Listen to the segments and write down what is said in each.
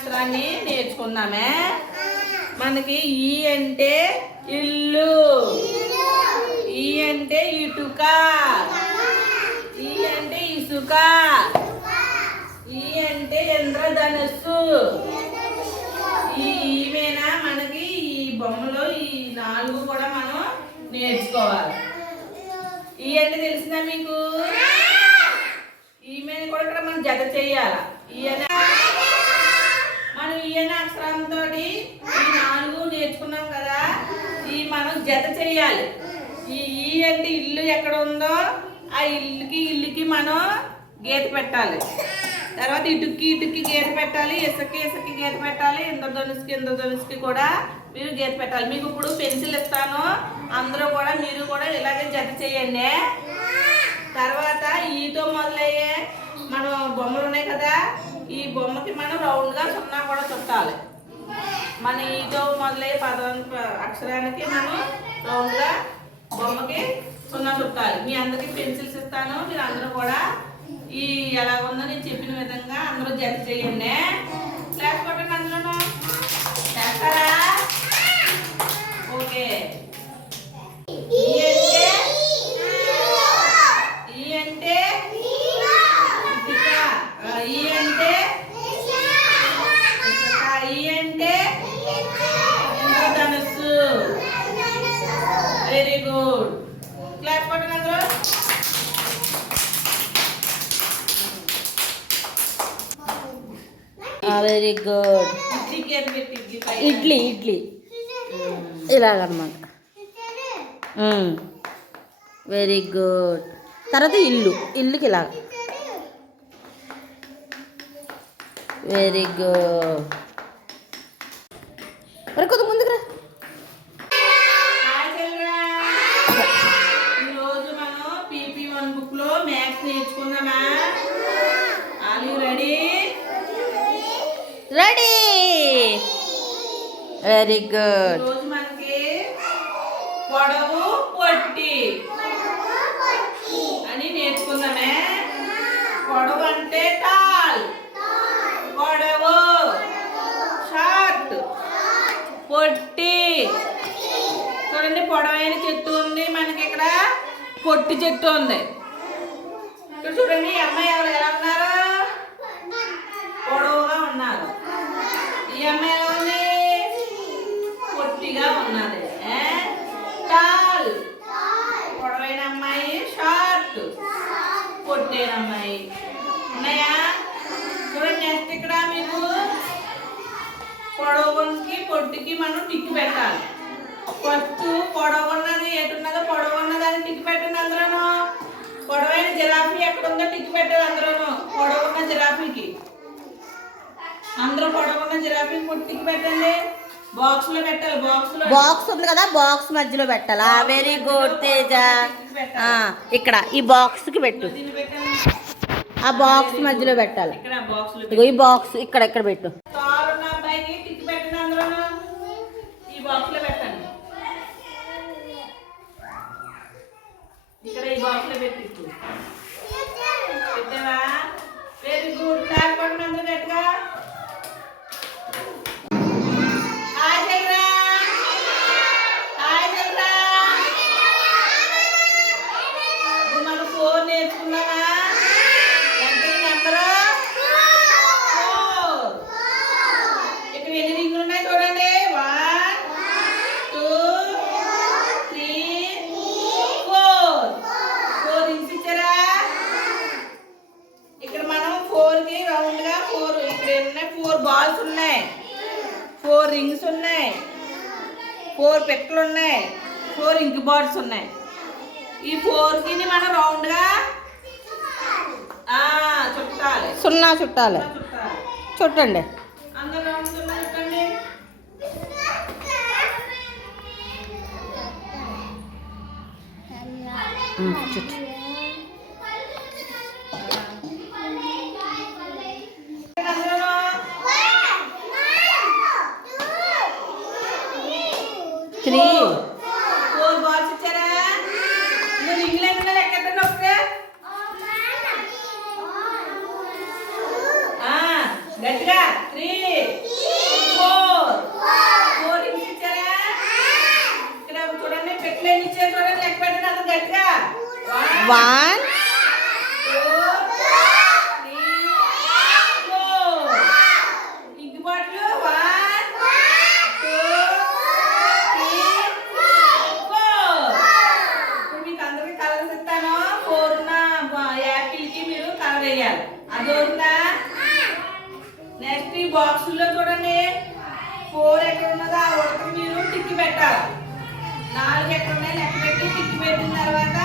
అక్షరాన్ని నేర్చుకుందామే. మనకి ఈ అంటే ఇల్లు, ఈ అంటే ఇటుక, ఈ అంటే ఇసుక, ఈ అంటే ఇంద్రధనుస్సు. ఈమెనా మనకి ఈ బొమ్మలో ఈ 4 కూడా మనం నేర్చుకోవాలి. ఈ అంటే తెలిసిందా మీకు? ఈమెను కూడా ఇక్కడ మనం జత చేయాలి. మనం ఈ అనే అక్షరంతో ఈ 4 నేర్చుకున్నాం కదా, ఈ మనం జత చేయాలి. ఈ అంటే ఇల్లు ఎక్కడ ఉందో ఆ ఇల్లుకి మనం గీత పెట్టాలి. తర్వాత ఇటుక్కి గీత పెట్టాలి, ఇసుక్కి గీత పెట్టాలి, ఇంద్రధనుస్కి కూడా మీరు గీత పెట్టాలి. మీకు ఇప్పుడు పెన్సిల్ ఇస్తాను, అందరూ కూడా మీరు కూడా ఇలాగే జత చేయండి. తర్వాత ఈతో మొదలయ్యే మనం బొమ్మలు ఉన్నాయి కదా, ఈ బొమ్మకి మనం రౌండ్గా 0 కూడా చుట్టాలి. మన ఈతో మొదలయ్యే అక్షరానికి మనం రౌండ్గా బొమ్మకి 0 చుట్టాలి. మీ అందరికి పెన్సిల్స్ ఇస్తాను, మీరు అందరూ కూడా ఈ ఎలా ఉందో నేను చెప్పిన విధంగా అందరూ జత చేయండి. క్లాస్ కొట్టండి, అందులో చేస్తారా? ఓకే. ఈ అంటే ఇటుక, ఈ అంటే ఈ అంటే ఇంద్రధనుస్సు. Very good. క్లాస్ కొట్టండి అందరూ. Very good. ఇడ్లీ ఇలాగనమాట. Very good. తర్వాత ఇల్లుకి ఇలాగ. Very good. మరి కొద్ది ముందుకు రా. ఈరోజు మనం PP1 బుక్ లో మ్యాథ్స్ నేర్చుకుందామా? Are you ready? Ready. Very good. ఈరోజు మనకి పొడవు పొట్టి అని నేర్చుకుందామే. పొడవు అంటే టాల్, పొడవు షార్ట్, పొట్టి. చూడండి, పొడవైన చెట్టు ఉంది మనకి, ఇక్కడ పొట్టి చెట్టు ఉంది. ఇక్కడ చూడండి, ఈ అమ్మాయి ఎవరు ఎలా ఉన్నారు? పొడవుగా ఉన్నారు. ఈ అమ్మాయి ఎలా ఉంది? పొట్టిగా ఉన్నది. టాల్ పొడవైన అమ్మాయి, షార్ట్ పొట్టైన అమ్మాయి. ఉన్నాయా? చూడండి, నెక్స్ట్ ఇక్కడ మీకు పొడవుకి పొట్టికి మనం టిక్ పెట్టాలి. ఫస్ట్ పొడవున్నది ఎటున్నదో పొడవున్నది అని టిక్ పెట్టండి అందరూ. పొడవైన జిరాఫీ ఎక్కడ ఉందో టిక్ పెట్టాలి అందరూ. పొడవున్న జిరాఫీకి అందరూ పొడవున్న జిరాఫీకి టిక్ పెట్టండి. బాక్స్ లో పెట్టాలి. బాక్స్ ఉంది కదా, బాక్స్ మధ్యలో పెట్టాలి. Very good Teja. ఇక్కడ ఈ బాక్స్ కి పెట్టు. ఆ బాక్స్ మధ్యలో పెట్టాలి. ఈ బాక్స్ ఇక్కడ పెట్టు. ఈ బాక్స్ లో పెట్టండి. ఇక్కడ ఈ బాక్స్ లో పెట్టి పెట్టావా? Very good. క్లాస్ కొట్టండి అందరూ గట్టిగా. నేర్చుకున్నావా? ఎంత నెంబరు? 4. ఇక్కడ ఎన్ని రింగులు ఉన్నాయి చూడండి. 1 2 3 4. 4 రింగ్స్ ఇచ్చారా? ఇక్కడ మనం 4కి రౌండ్ గా 4 ఇక్కడ ఉన్నాయి. 4 బాల్స్ ఉన్నాయి, 4 రింగ్స్ ఉన్నాయి, 4 పెట్టలు ఉన్నాయి, 4 ఇంక్ బాల్స్ ఉన్నాయి. ఈ 4కి మనం రౌండ్ గా చుట్టాలి. 0 చుట్టాలి. చుట్టండి. అందరూ రౌండ్ 0 చుట్టండి. చుట్టు. 3 4 బాల్స్ ఇచ్చారా? రింగ్ లెక్కన ఎక్కడండి ఒకటే? గట్టిగా 3 1 ఇంటి బాటిల్ 1 2 3 4. ఇప్పుడు మీకు అందరికి కలర్స్ ఇస్తాను. 4 ఉన్న యాపిల్ కి మీరు కలర్ వేయాలి. అదొందా? నెక్స్ట్ ఈ బాక్సుల్లో చూడండి 4 ఎక్కడ ఉన్నదో ఆ ఉడతకి మీరు టిక్కి పెట్టాలి. 4 ఎక్కడ ఉన్నాయి లెక్క పెట్టి టిక్కి పెట్టిన తర్వాత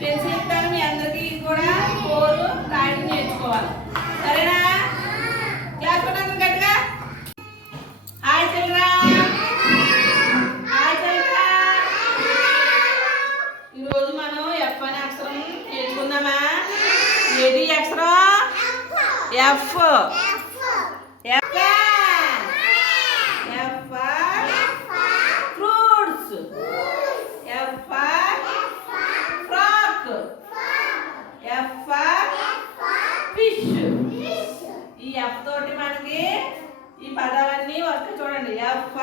పెన్సిల్ ఇస్తాను. మీ అందరికీ కూడా 4 రాయడం నేర్చుకోవాలి. సరేనా? క్లాస్ కొట్టాను గట్టిగా. Hi children, hi children. ఈరోజు మనం ఎఫ్ అనే అక్షరం నేర్చుకుందామా? ఏది అక్షరం? F. F fruits. F frock. F fish. ఈ ఎఫ్ తోటి మనకి ఈ పదాలన్నీ వస్తాయి చూడండి. ఎఫ్